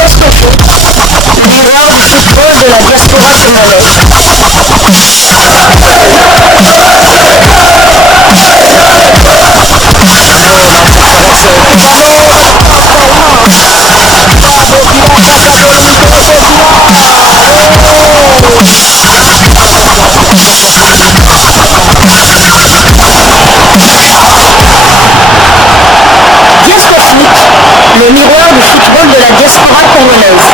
Diasco Foot, miroir du football de la diaspora congolaise. Le miroir du football de la diaspora congolaise.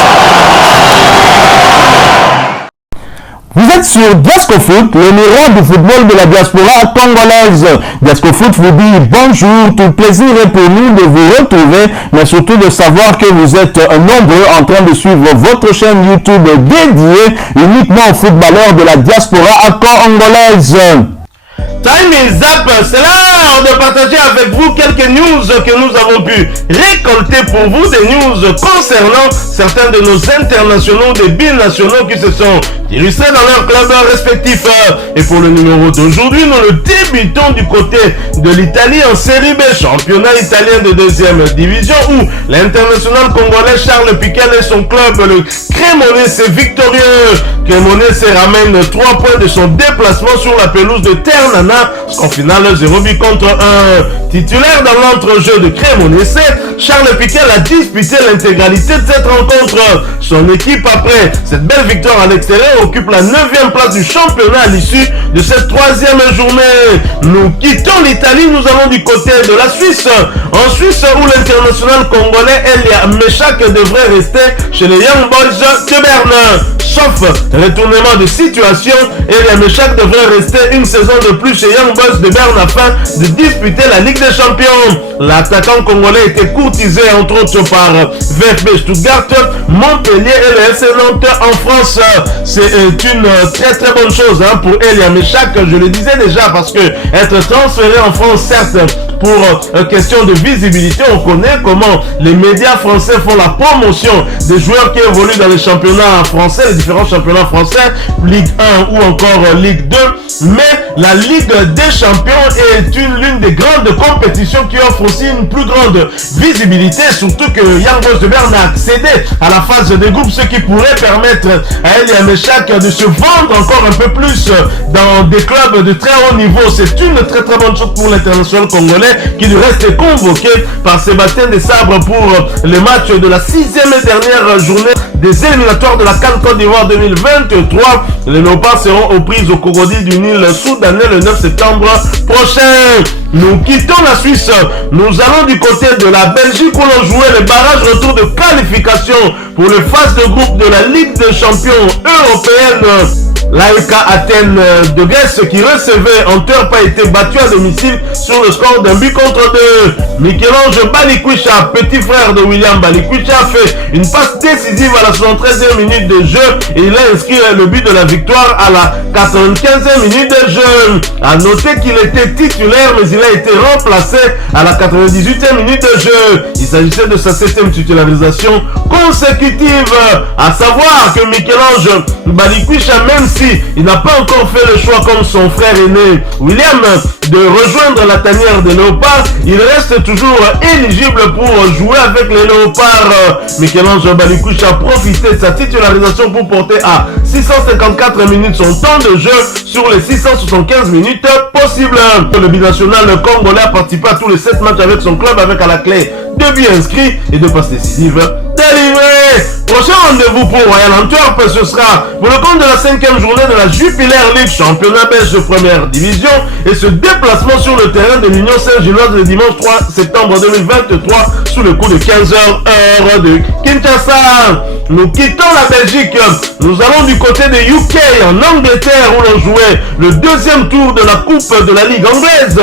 Vous êtes sur Diasco Foot, le miroir du football de la diaspora congolaise. Diasco Foot vous dit bonjour, tout plaisir est pour nous de vous retrouver, mais surtout de savoir que vous êtes nombreux en train de suivre votre chaîne YouTube dédiée uniquement aux footballeurs de la diaspora congolaise. Time is up, c'est l'heure de partager avec vous quelques news que nous avons pu récolter pour vous, des news concernant certains de nos internationaux, des binationaux qui se sont illustrés dans leurs clubs respectifs. Et pour le numéro d'aujourd'hui, nous le débutons du côté de l'Italie en Série B, championnat italien de 2e division, où l'international congolais Charles Piquel et son club, le Cremonese victorieux. Cremonese ramène 3 points de son déplacement sur la pelouse de Ternana, en finale 0 but contre 1. Titulaire dans l'entrejeu de Cremonese, Charles Piquel a disputé l'intégralité de cette rencontre. Son équipe, après cette belle victoire à l'extérieur, occupe la 9e place du championnat à l'issue de cette 3e journée. Nous quittons l'Italie, nous allons du côté de la Suisse. En Suisse, où l'international congolais Elia Meshak devrait rester chez les Young Boys de Berne. Sauf retournement de situation, Elia Meshak devrait rester une saison de plus chez Young Boys de Berne afin de disputer la Ligue des Champions. L'attaquant congolais était courtisé entre autres par VfB Stuttgart, Montpellier et le FC Nantes en France. C'est une très bonne chose pour Elia Meshak, je le disais déjà, parce que être transféré en France, certes, pour question de visibilité, on connaît comment les médias français font la promotion des joueurs qui évoluent dans les championnats français, les différents championnats français, Ligue 1 ou encore Ligue 2, mais la Ligue des Champions est l'une des grandes compétitions qui offre aussi une plus grande visibilité, surtout que Young Boys de Berne a accédé à la phase des groupes, ce qui pourrait permettre à Elia Meshak de se vendre encore un peu plus dans des clubs de très haut niveau. C'est une très bonne chose pour l'international congolais qui lui reste convoqué par Sébastien Desabre pour le match de la 6e et dernière journée des éliminatoires de la CAN Côte d'Ivoire 2023. Les Léopards seront aux prises au Crocodile du Nil soudanais le 9 septembre prochain. Nous quittons la Suisse, nous allons du côté de la Belgique où l'on jouait le barrage retour de qualification pour les phases de groupe de la Ligue des champions européenne. L'AEK Athènes de Grèce qui recevait Antwerp a été battu à domicile sur le score d'un but contre 2. Michel-Ange Balikwisha, petit frère de William Balikwisha, a fait une passe décisive à la 73e minute de jeu et il a inscrit le but de la victoire à la 95e minute de jeu. A noter qu'il était titulaire mais il a été remplacé à la 98e minute de jeu. Il s'agissait de sa 7e titularisation consécutive. À savoir que Michel-Ange Balikwisha, même si il n'a pas encore fait le choix comme son frère aîné William de rejoindre la tanière des Léopards, il reste toujours éligible pour jouer avec les Léopards. Michel-Ange Balikwisha a profité de sa titularisation pour porter à 654 minutes son temps de jeu sur les 675 minutes possibles. Le binational congolais a participé à tous les 7 matchs avec son club avec à la clé 2 buts inscrits et 2 passes décisives délivrées. Prochain rendez-vous pour Royal Antwerp, ce sera pour le compte de la 5e journée de la Jupiler League, championnat belge de première division, et ce déplacement sur le terrain de l'Union Saint-Gilloise le dimanche 3 septembre 2023 sous le coup de 15h heure de Kinshasa. Nous quittons la Belgique, nous allons du côté de UK en Angleterre où l'on jouait le 2e tour de la coupe de la Ligue anglaise.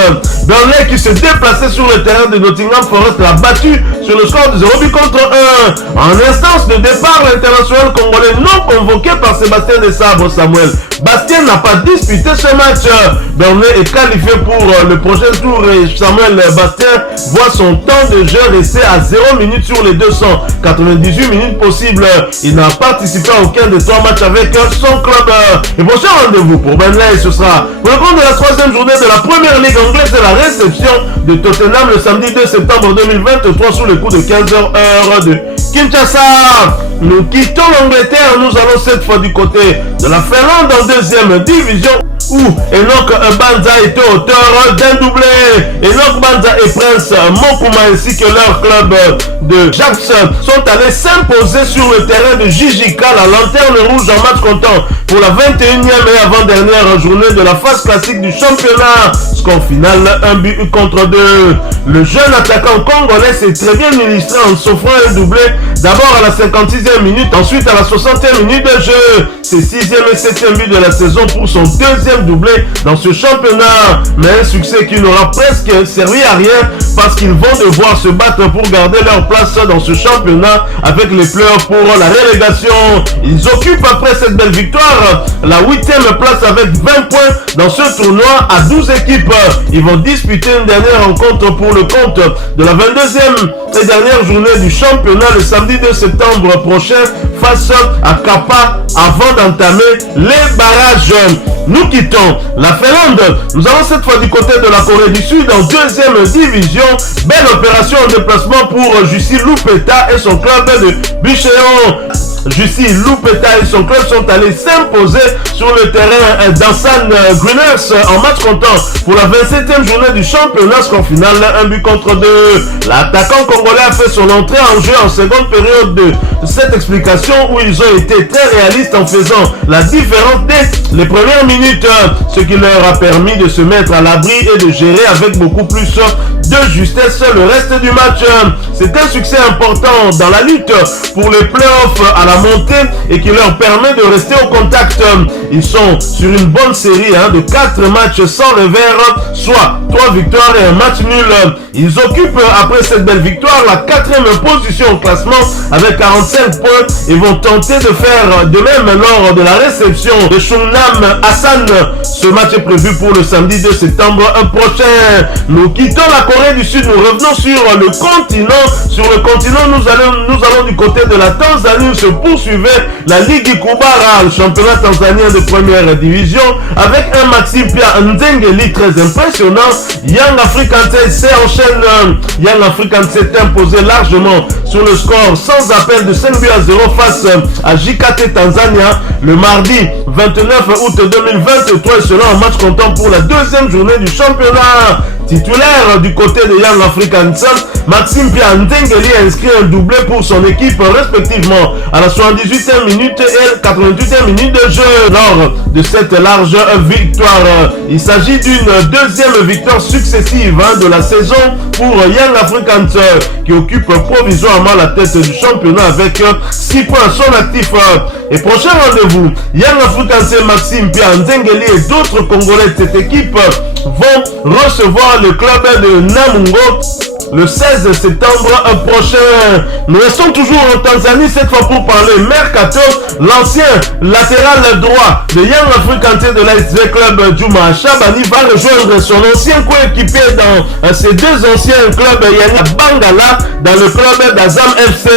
Burnley qui se déplaçait sur le terrain de Nottingham Forest l'a battu sur le score de 0 but contre 1. En instance de départ, l'international congolais non convoqué par Sébastien Desabre, Samuel Bastien n'a pas disputé ce match. Bernay est qualifié pour le prochain tour et Samuel Bastien voit son temps de jeu rester à 0 minutes sur les 298 minutes possibles. Il n'a participé à aucun des 3 matchs avec son club. Et prochain rendez-vous pour Burnley, ce sera pour le compte de la 3e journée de la première ligue anglaise de la réception de Tottenham le samedi 2 septembre 2023 sous les coups de 15h heure de Kinshasa. Nous quittons l'Angleterre, nous allons cette fois du côté de la Finlande en 2e division où Enoch Banza était auteur d'un doublé. Enoch Banza et Prince Mokuma ainsi que leur club de Japs sont allés s'imposer sur le terrain de Jijika, la lanterne rouge en match comptant pour la 21e et avant-dernière journée de la phase classique du championnat. Score final 1-2. Le jeune attaquant congolais s'est très bien illustré en s'offrant un doublé d'abord à la 56e minute, ensuite à la 60e minute de jeu. C'est 6e et 7e but de la saison pour son 2e doublé dans ce championnat, mais un succès qui n'aura presque servi à rien parce qu'ils vont devoir se battre pour garder leur place dans ce championnat avec les playoffs pour la relégation. Ils occupent après cette belle victoire la 8e place avec 20 points dans ce tournoi à 12 équipes. Ils vont disputer une dernière rencontre pour le compte de la 22e et dernière journée du championnat le samedi 2 septembre prochain face à Kappa avant d'entamer les barrages. Nous quittons la Finlande. Nous allons cette fois du côté de la Corée du Sud en 2e division. Belle opération en déplacement pour Jussi Lupeta et son club de Bucheon. Jussi Lupeta et son club sont allés s'imposer sur le terrain d'Ansan Greeners en match comptant pour la 27e journée du championnat. Score final 1-2. L'attaquant congolais a fait son entrée en jeu en seconde période de cette explication où ils ont été très réalistes en faisant la différence dès les premières minutes, ce qui leur a permis de se mettre à l'abri et de gérer avec beaucoup plus de justesse le reste du match. C'est un succès important dans la lutte pour les playoffs à la montée et qui leur permet de rester au contact. Ils sont sur une bonne série de 4 matchs sans revers, soit 3 victoires et un match nul. Ils occupent après cette belle victoire la 4e position au classement avec 45 points et vont tenter de faire de même lors de la réception de Shungnam Hassan. Ce match est prévu pour le samedi 2 septembre prochain. Nous quittons la Corée du Sud, nous revenons sur le continent. Sur le continent, nous allons du côté de la Tanzanie où se poursuivait la Ligue Kubara, le championnat tanzanien de première division, avec un Maxime Pia Nzengeli très impressionnant. Young Africans s'enchaîne. Young Africans s'est imposé largement sur le score sans appel de 5 buts à 0 face à JKT Tanzania le mardi 29 août 2023 et cela en match comptant pour la 2e journée du championnat. Titulaire du côté de Young Africans, Maxime Pia Nzengeli a inscrit un doublé pour son équipe respectivement à la 78e minute et 88e minute de jeu. Lors de cette large victoire, il s'agit d'une 2e victoire successive de la saison pour Young Africans qui occupe provisoirement la tête du championnat avec 6 points à son actif. Et prochain rendez-vous, Young Africans et Maxime Pia Nzengeli et d'autres Congolais de cette équipe vont recevoir le club de Namungo le 16 septembre prochain. Nous restons toujours en Tanzanie, cette fois pour parler Mercato. L'ancien latéral droit de Young Africans de l'ASV Club Juma Shabani va rejoindre son ancien coéquipier dans ses 2 anciens clubs, Yannick Bangala, dans le club d'Azam FC.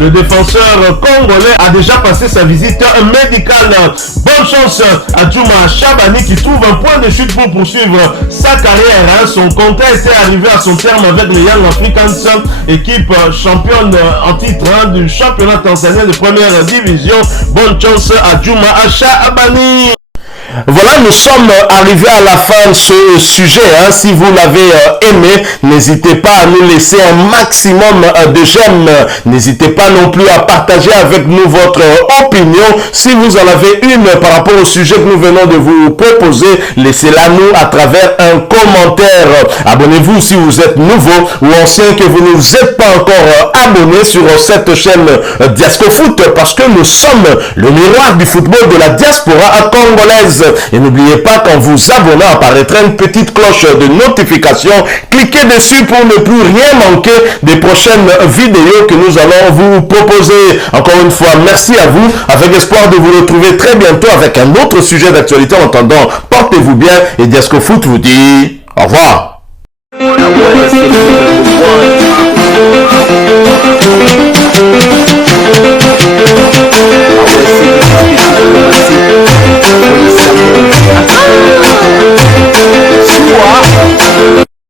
Le défenseur congolais a déjà passé sa visite médicale. Bonne chance à Juma Shabani qui trouve un point de chute pour poursuivre sa carrière. Son contrat était arrivé à son terme avec les Young Africans, équipe championne en titre du championnat tanzanien de première division. Bonne chance à Juma Shabani. Voilà, nous sommes arrivés à la fin de ce sujet. Si vous l'avez aimé, n'hésitez pas à nous laisser un maximum de j'aime. N'hésitez pas non plus à partager avec nous votre opinion. Si vous en avez une par rapport au sujet que nous venons de vous proposer, laissez-la nous à travers un commentaire. Abonnez-vous si vous êtes nouveau ou ancien que vous ne vous êtes pas encore abonné sur cette chaîne Diasco Foot parce que nous sommes le miroir du football de la diaspora congolaise. Et n'oubliez pas qu'en vous abonnant apparaîtra une petite cloche de notification. Cliquez dessus pour ne plus rien manquer des prochaines vidéos que nous allons vous proposer. Encore une fois, merci à vous, avec espoir de vous retrouver très bientôt avec un autre sujet d'actualité. En attendant, portez-vous bien et Diasco Foot vous dit au revoir.